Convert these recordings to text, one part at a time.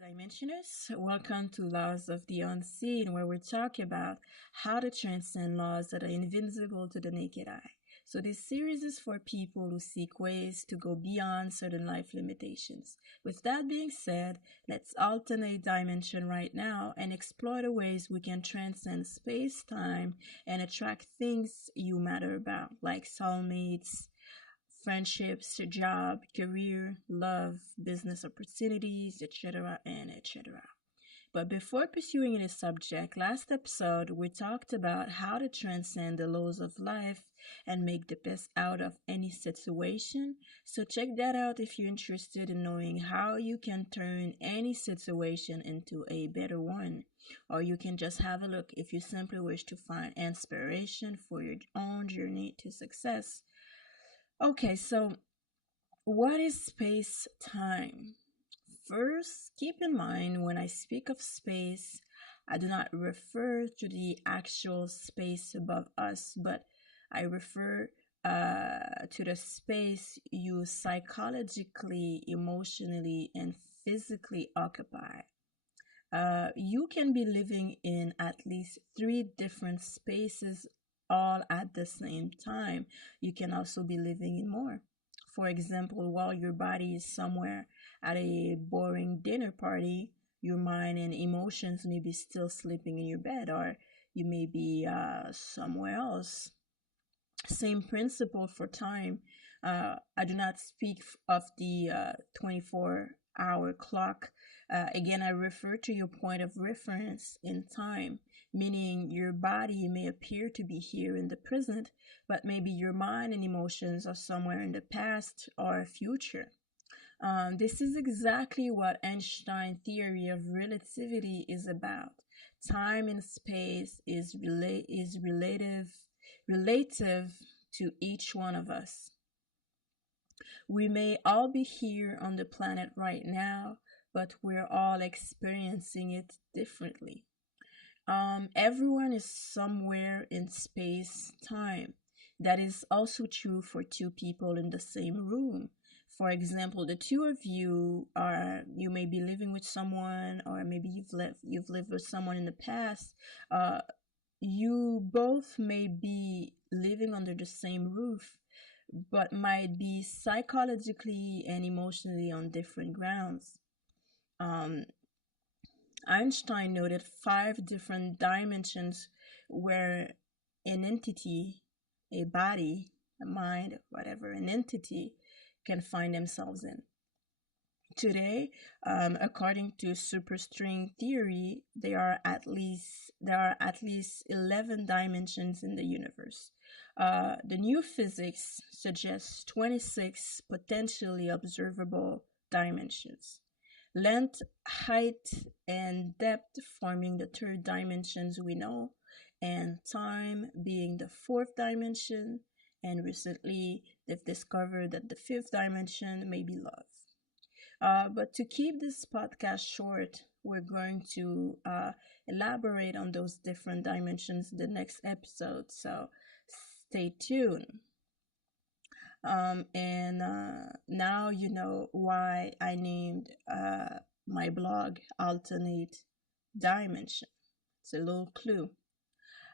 Dimensioners, welcome to Laws of the Unseen, where we talk about how to transcend laws that are invisible to the naked eye. So, this series is for people who seek ways to go beyond certain life limitations. With that being said, let's alternate dimension right now and explore the ways we can transcend space time and attract things you matter about, like soulmates, friendships, job, career, love, business opportunities, etc., and etc. But before pursuing this subject, last episode we talked about how to transcend the laws of life and make the best out of any situation. So check that out if you're interested in knowing how you can turn any situation into a better one. Or you can just have a look if you simply wish to find inspiration for your own journey to success. Okay, so what is space time? First, keep in mind when I speak of space, I do not refer to the actual space above us, but I refer to the space you psychologically, emotionally, and physically occupy. You can be living in at least three different spaces all at the same time. You can also be living in more. For example, while your body is somewhere at a boring dinner party, your mind and emotions may be still sleeping in your bed, or you may be somewhere else. Same principle for time. I do not speak of the 24-hour clock. Again, I refer to your point of reference in time, meaning your body may appear to be here in the present, but maybe your mind and emotions are somewhere in the past or future. This is exactly what Einstein's theory of relativity is about. Time and space is relative to each one of us. We may all be here on the planet right now, but we're all experiencing it differently. Everyone is somewhere in space time. That is also true for two people in the same room. For example, the two of you may be living with someone, or maybe you've lived with someone in the past. You both may be living under the same roof, but might be psychologically and emotionally on different grounds. Um, Einstein noted five different dimensions where an entity, a body, a mind, whatever, an entity can find themselves in. Today, according to superstring theory, there are at least 11 dimensions in the universe. The new physics suggests 26 potentially observable dimensions. Length, height, and depth forming the third dimensions we know, and time being the fourth dimension. And recently, they've discovered that the fifth dimension may be love. But to keep this podcast short, we're going to elaborate on those different dimensions in the next episode. So stay tuned. And now you know why I named my blog Alternate Dimension. It's a little clue.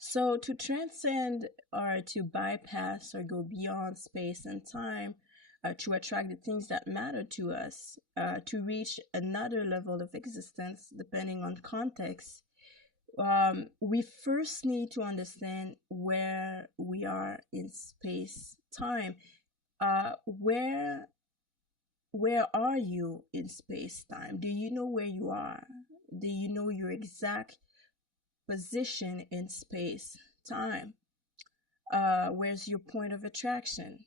So to transcend or to bypass or go beyond space and time, to attract the things that matter to us, to reach another level of existence, depending on context, we first need to understand where we are in space time. Where are you in space time? Do you know where you are? Do you know your exact position in space time? Where's your point of attraction?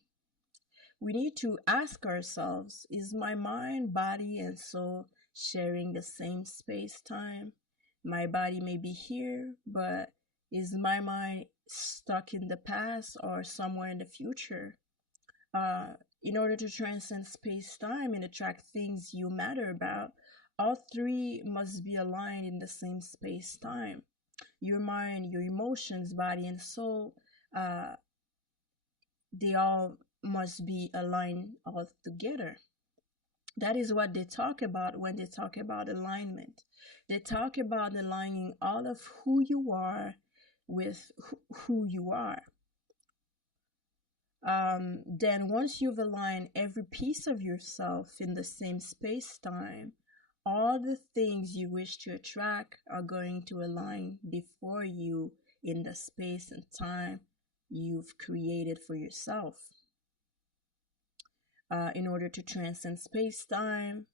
We need to ask ourselves, is my mind, body, and soul sharing the same space time? My body may be here, but is my mind stuck in the past or somewhere in the future? In order to transcend space time and attract things you matter about, all three must be aligned in the same space time. Your mind, your emotions, body, and soul, they all must be aligned all together. That is what they talk about when they talk about alignment. They talk about aligning all of who you are with who you are. Then once you've aligned every piece of yourself in the same space time, all the things you wish to attract are going to align before you in the space and time you've created for yourself. In order to transcend space time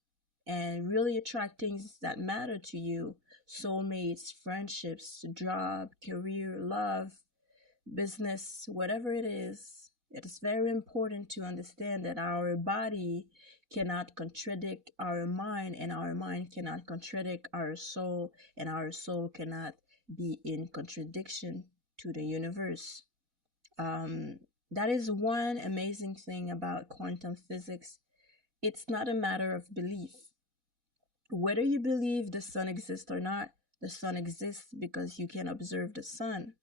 and really attract things that matter to you, soulmates, friendships, job, career, love, business, whatever it is very important to understand that our body cannot contradict our mind, and our mind cannot contradict our soul, and our soul cannot be in contradiction to the universe. Um, that is one amazing thing about quantum physics. It's not a matter of belief. Whether you believe the sun exists or not, the sun exists because you can observe the sun.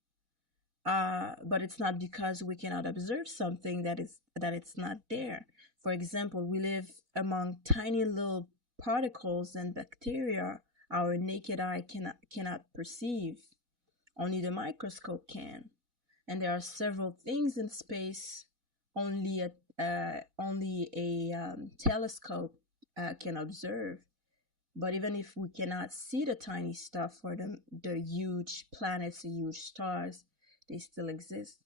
But it's not because we cannot observe something that it's not there. For example, we live among tiny little particles and bacteria our naked eye cannot perceive. Only the microscope can. And there are several things in space only a telescope can observe. But even if we cannot see the tiny stuff or the huge planets, the huge stars, they still exist.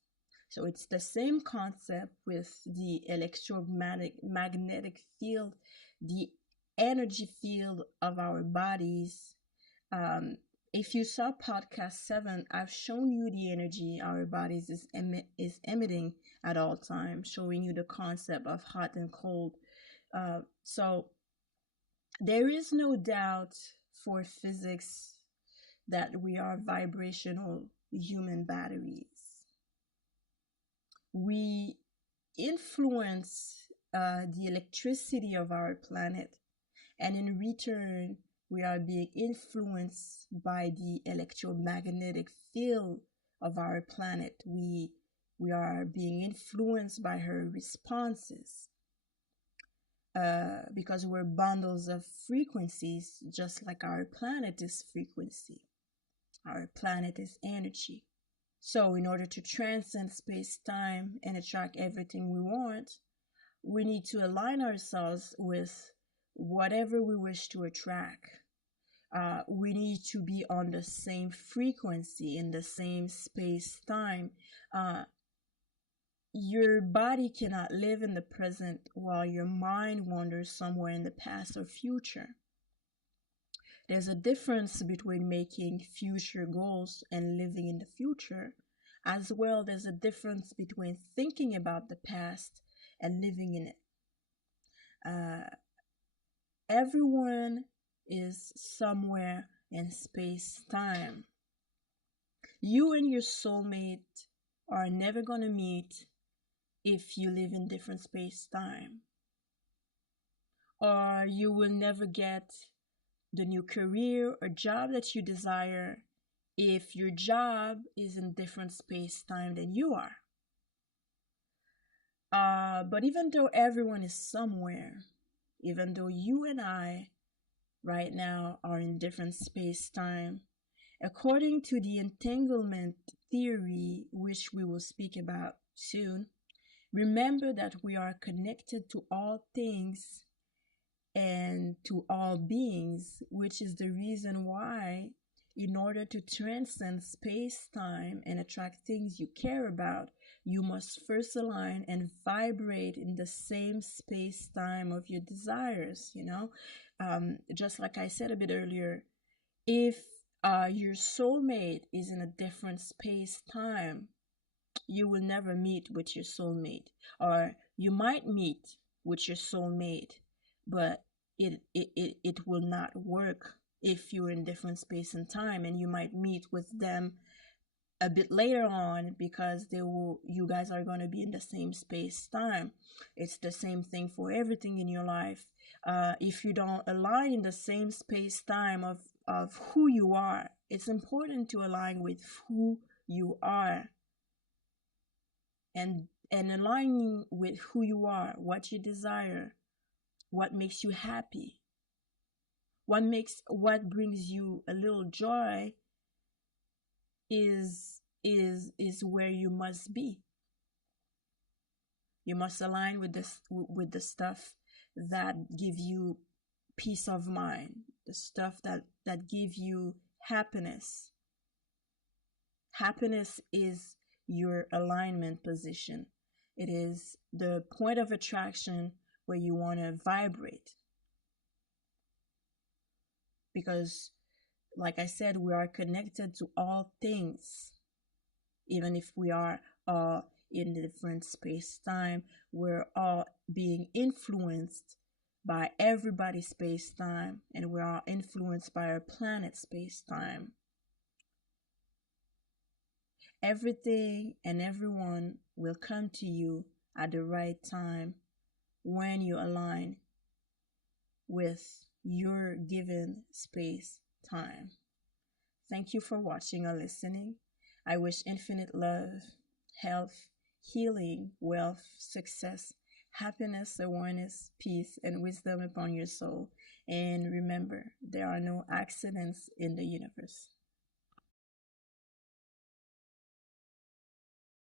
So it's the same concept with the electromagnetic field, the energy field of our bodies. If you saw podcast 7, I've shown you the energy our bodies is emitting at all times, showing you the concept of hot and cold. So there is no doubt for physics that we are vibrational human batteries. We influence the electricity of our planet, and in return, we are being influenced by the electromagnetic field of our planet. We are being influenced by her responses. Because we're bundles of frequencies, just like our planet is frequency. Our planet is energy. So in order to transcend space-time and attract everything we want, we need to align ourselves with whatever we wish to attract. We need to be on the same frequency, in the same space-time. Your body cannot live in the present while your mind wanders somewhere in the past or future. There's a difference between making future goals and living in the future. As well, there's a difference between thinking about the past and living in it. Everyone is somewhere in space-time. You and your soulmate are never going to meet if you live in different space-time. Or you will never get the new career or job that you desire if your job is in different space-time than you are. But even though everyone is somewhere, even though you and I right now are in different space-time, according to the entanglement theory, which we will speak about soon, remember that we are connected to all things and to all beings, which is the reason why, in order to transcend space-time and attract things you care about, you must first align and vibrate in the same space-time of your desires, just like I said a bit earlier, if your soulmate is in a different space-time, you will never meet with your soulmate, or you might meet with your soulmate, but it will not work if you're in different space and time, and you might meet with them a bit later on because you guys are going to be in the same space time. It's the same thing for everything in your life. If you don't align in the same space time of who you are, it's important to align with who you are, and aligning with who you are, what you desire, what makes you happy, what brings you a little joy is where you must be. You must align with this, with the stuff that give you peace of mind, the stuff that give you happiness. Happiness is your alignment position. It is the point of attraction where you want to vibrate. Because, like I said, we are connected to all things. Even if we are in different space time, we're all being influenced by everybody's space time, and we are influenced by our planet space time. Everything and everyone will come to you at the right time when you align with your given space time. Thank you for watching or listening. I wish infinite love, health, healing, wealth, success, happiness, awareness, peace, and wisdom upon your soul. And remember, there are no accidents in the universe.